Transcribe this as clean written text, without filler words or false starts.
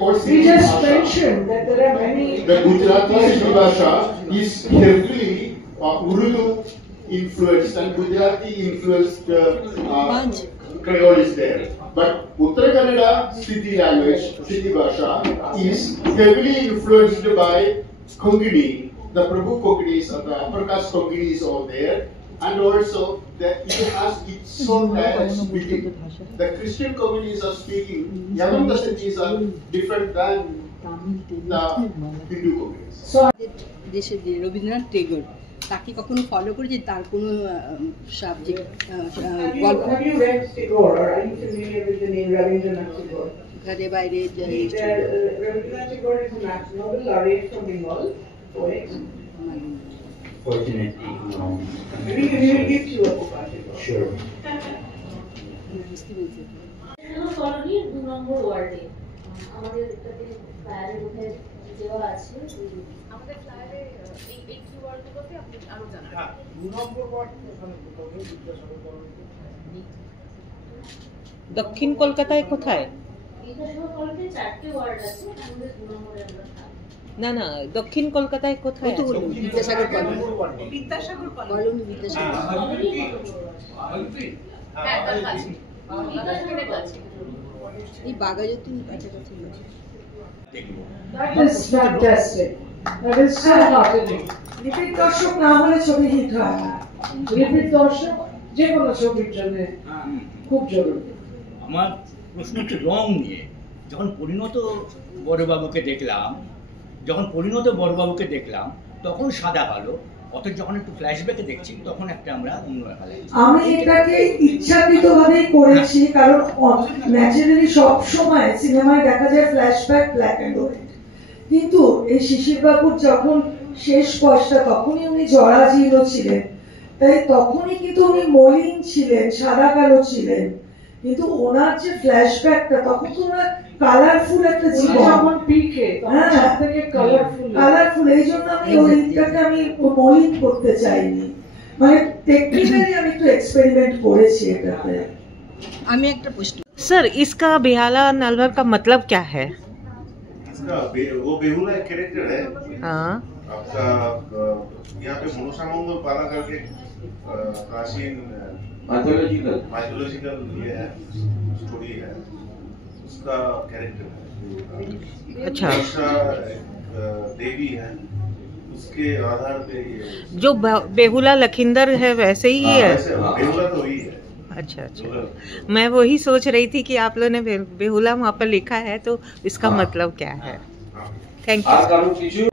We just mentioned that there are many. The Gujarati Siddhi Bhasha is heavily Urdu influenced and Gujarati influenced Creole is there. But Uttara Kannada Siddhi language, Siddhi Bhasha, is heavily influenced by Konkani. The Prabhu Konkanis or the upper caste Konkanis are there. And also, it has its own dialect speaking. The Christian communities are speaking, among the cities are different than the Hindu communities. So, দেশে যে রবীন্দ্রনাথ টেগোর তাকে কখনো follow করে যে তার কোনো subject গল্প have you read Tagore or are you familiar with the name Rabindranath Tagore? ঘরে বাইরে Rabindranath Tagore is a Nobel laureate from Bengal, poet. Fortunately, no. We will give you a book on Tagore. Sure. Colony 2 নম্বর ওয়ার্ডে আমাদের এটাতে ফ্লায়ারে উঠে দেওয়া আছে আমাদের ফ্লায়ারে এই কিওয়ার্ডগুলোতে আপনি আরো জানাবেন। হ্যাঁ 2 নম্বর ওয়ার্ড ওখানে কোথাও বিদ্যাসাগর কলোনিতে। দক্ষিণ কলকাতায় কোথায়? বিদ্যাসাগর কলোনিতে 4টি ওয়ার্ড আছে, আমাদের 2 নম্বরে আমরা থাকি। না না, দক্ষিণ কলকাতায় কোথায়? বিদ্যাসাগর কলোনি। বিদ্যাসাগর কলোনি বিদ্যাসাগর হ্যাঁ তার কাছে বিদ্যাসাগরের কাছে এই বাগাযতীন কাছাকাছি। That is fantastic. That is so heartening. Repeat দর্শক না হলে ছবি হিট হয় না। Repeat দর্শক যে কোনো ছবির জন্য খুব জরুরি। আমার প্রশ্ন হচ্ছে রং নিয়ে। যখন পরিণত বড়বাবুকে দেখলাম তখন সাদা কালো, অথচ যখন একটু ফ্ল্যাশব্যাকে দেখছি তখন একটা আমরা অন্য কালার। আমি এটাকে ইচ্ছাকৃতভাবেই করেছি কারণ ন্যাচারালি সব সময় সিনেমায় দেখা যায় ফ্ল্যাশব্যাক ব্ল্যাক এন্ড হোয়াইট, কিন্তু এই শিশির বাবুর যখন শেষ বয়সটা তখনই উনি জরাজীর্ণ ছিলেন, তাই তখনই কিন্তু উনি মলিন ছিলেন, সাদা কালো ছিলেন, কিন্তু ওনার যে ফ্ল্যাশব্যাকটা তখন তো ওনার কালারফুল একটা জীবন, যখন পিকে সবথেকে কালারফুল। এই জন্য আমি ওইটাকে আমি মলিন করতে চাইনি, মানে টেকনিক্যালি আমি একটু এক্সপেরিমেন্ট করেছি এটাতে। আমি একটা প্রশ্ন सर, इसका बेहाला नलवर का मतलब क्या है? इसका वो बेहुला एक कैरेक्टर है। हाँ, आपका यहाँ पे मनोसामंगल पाला करके प्राचीन माइथोलॉजिकल ये है, स्टोरी है, उसका कैरेक्टर है। अच्छा। देवी है, उसके आधार पे ये जो बेहुला लखिंदर है वैसे ही है। बेहुला तो वही है। अच्छा अच्छा, मैं वही सोच रही थी कि आप लोगों ने बेहुला वहाँ पर लिखा है तो इसका मतलब क्या है। Thank you.